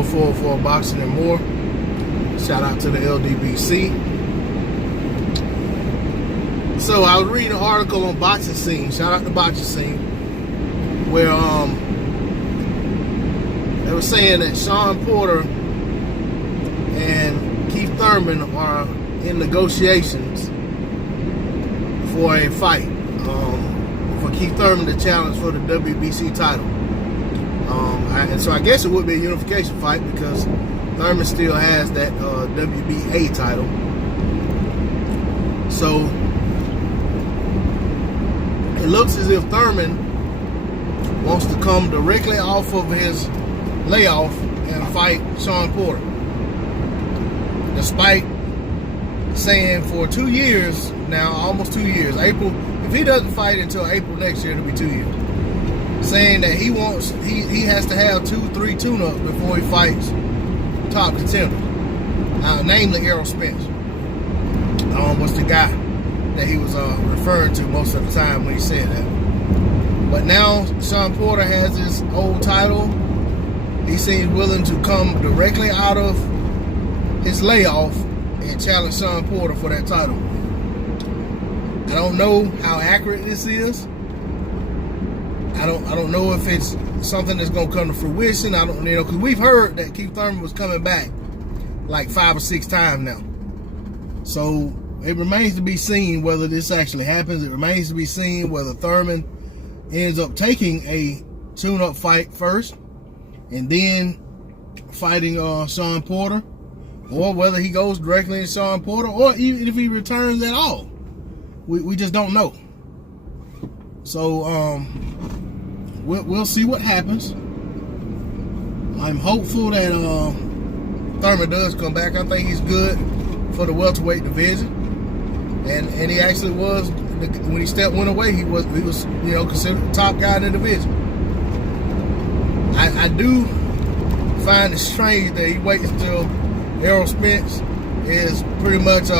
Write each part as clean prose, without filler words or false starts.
for Boxing and More. Shout out to the LDBC. So I was reading an article on Boxing Scene. Shout out to Boxing Scene, where they were saying that Shawn Porter and Keith Thurman are in negotiations for a fight. For Keith Thurman to challenge for the WBC title. And so I guess it would be a unification fight because Thurman still has that WBA title. So it looks as if Thurman wants to come directly off of his layoff and fight Shawn Porter. Despite saying for 2 years now, almost 2 years, April, if he doesn't fight until April next year, it'll be 2 years. Saying that he has to have 2-3 tune-ups before he fights top contenders. Namely Errol Spence. Was the guy that he was referring to most of the time when he said that. But now Shawn Porter has his old title. He seems willing to come directly out of his layoff and challenge Shawn Porter for that title. I don't know how accurate this is. I don't know if it's something that's gonna come to fruition. I don't, because we've heard that Keith Thurman was coming back like 5 or 6 times now. So it remains to be seen whether this actually happens. It remains to be seen whether Thurman ends up taking a tune-up fight first and then fighting Shawn Porter, or whether he goes directly to Shawn Porter, or even if he returns at all. We just don't know. So we'll see what happens. I'm hopeful that Thurman does come back. I think he's good for the welterweight division, and he actually was, when he went away, he was considered the top guy in the division. I do find it strange that he waits until Errol Spence is pretty much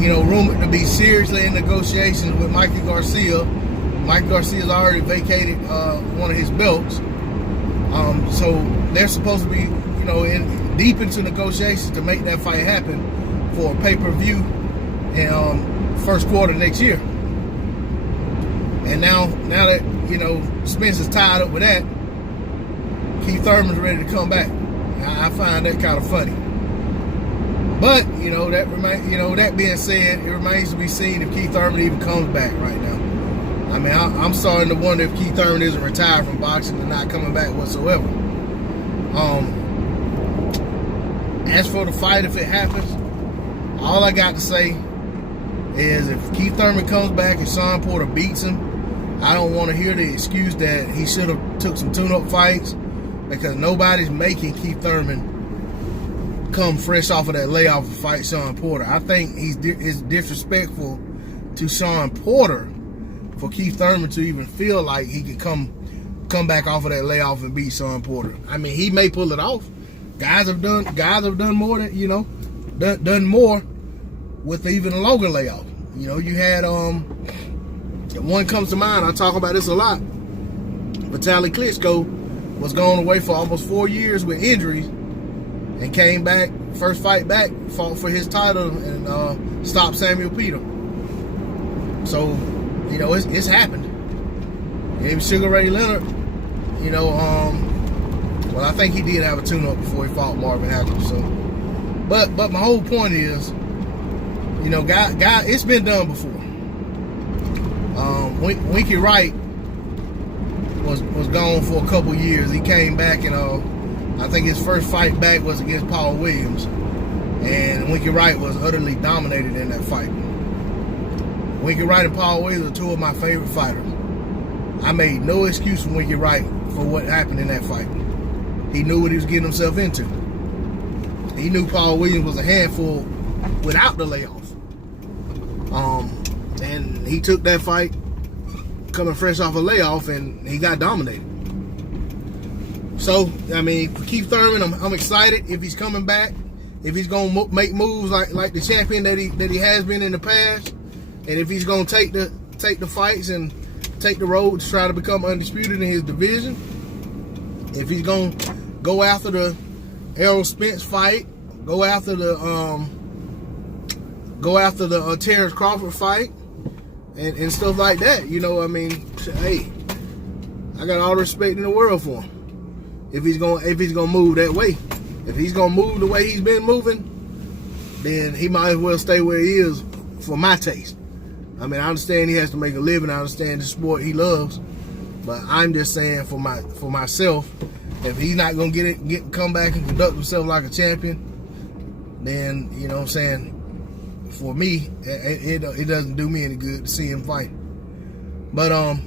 rumored to be seriously in negotiations with Mikey Garcia. Mike Garcia's already vacated one of his belts. So they're supposed to be, deep into negotiations to make that fight happen for a pay-per-view in first quarter next year. And now that, Spence is tied up with that, Keith Thurman's ready to come back. I find that kind of funny. But, that being said, it remains to be seen if Keith Thurman even comes back right now. I mean, I'm starting to wonder if Keith Thurman isn't retired from boxing and not coming back whatsoever. As for the fight, if it happens, all I got to say is if Keith Thurman comes back and Shawn Porter beats him, I don't want to hear the excuse that he should have took some tune-up fights, because nobody's making Keith Thurman come fresh off of that layoff and fight Shawn Porter. I think it's disrespectful to Shawn Porter for Keith Thurman to even feel like he could come back off of that layoff and beat Shawn Porter. I mean, he may pull it off. Guys have done more than, done more with even a longer layoff. You had one comes to mind, I talk about this a lot. Vitaly Klitschko was gone away for almost 4 years with injuries and came back, first fight back, fought for his title and stopped Samuel Peter. So, it's happened. Even Sugar Ray Leonard, well, I think he did have a tune-up before he fought Marvin Hagler. So, but my whole point is, guy, it's been done before. Winky Wright was gone for a couple years. He came back and I think his first fight back was against Paul Williams, and Winky Wright was utterly dominated in that fight. Winky Wright and Paul Williams are two of my favorite fighters. I made no excuse for Winky Wright for what happened in that fight. He knew what he was getting himself into. He knew Paul Williams was a handful without the layoff. And he took that fight coming fresh off a layoff, and he got dominated. So, I mean, for Keith Thurman, I'm excited if he's coming back, if he's gonna make moves like the champion that he has been in the past, and if he's gonna take the fights and take the road to try to become undisputed in his division. If he's gonna go after the Errol Spence fight, go after the Terrence Crawford fight, and stuff like that. You know, I mean, hey, I got all the respect in the world for him. If he's gonna move that way, if he's gonna move the way he's been moving, then he might as well stay where he is for my taste. I mean, I understand he has to make a living. I understand the sport he loves, but I'm just saying for myself, if he's not gonna come back and conduct himself like a champion, then you know what I'm saying. For me, it doesn't do me any good to see him fight. But a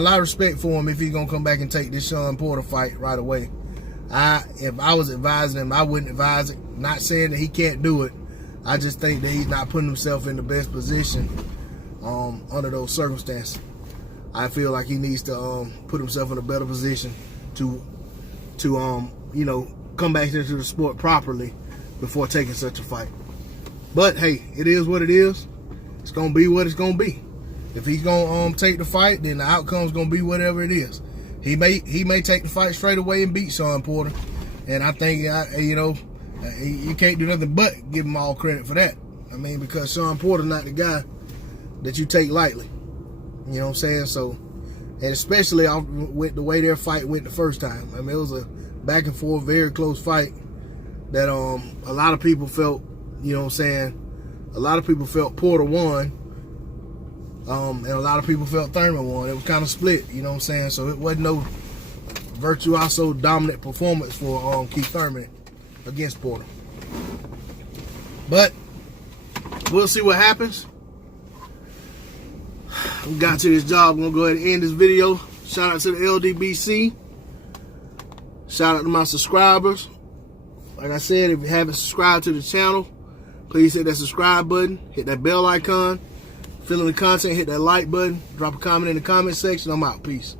lot of respect for him if he's gonna come back and take this Shawn Porter fight right away. If I was advising him, I wouldn't advise it. Not saying that he can't do it. I just think that he's not putting himself in the best position under those circumstances. I feel like he needs to put himself in a better position to you know, come back into the sport properly before taking such a fight. But hey, it is what it is. It's gonna be what it's gonna be. If he's gonna take the fight, then the outcome's gonna be whatever it is. He may take the fight straight away and beat Shawn Porter, and I think you know, you can't do nothing but give him all credit for that. I mean, because Shawn Porter's not the guy that you take lightly. You know what I'm saying? So, and especially with the way their fight went the first time. I mean, it was a back and forth, very close fight that a lot of people felt. You know what I'm saying? A lot of people felt Porter won, and a lot of people felt Thurman won. It was kind of split, you know what I'm saying? So it wasn't no virtuoso dominant performance for Keith Thurman against Porter. But we'll see what happens. We got to this job. I'm going to go ahead and end this video. Shout out to the LDBC. Shout out to my subscribers. Like I said, if you haven't subscribed to the channel, please hit that subscribe button, hit that bell icon, feeling the content, hit that like button, drop a comment in the comment section. I'm out. Peace.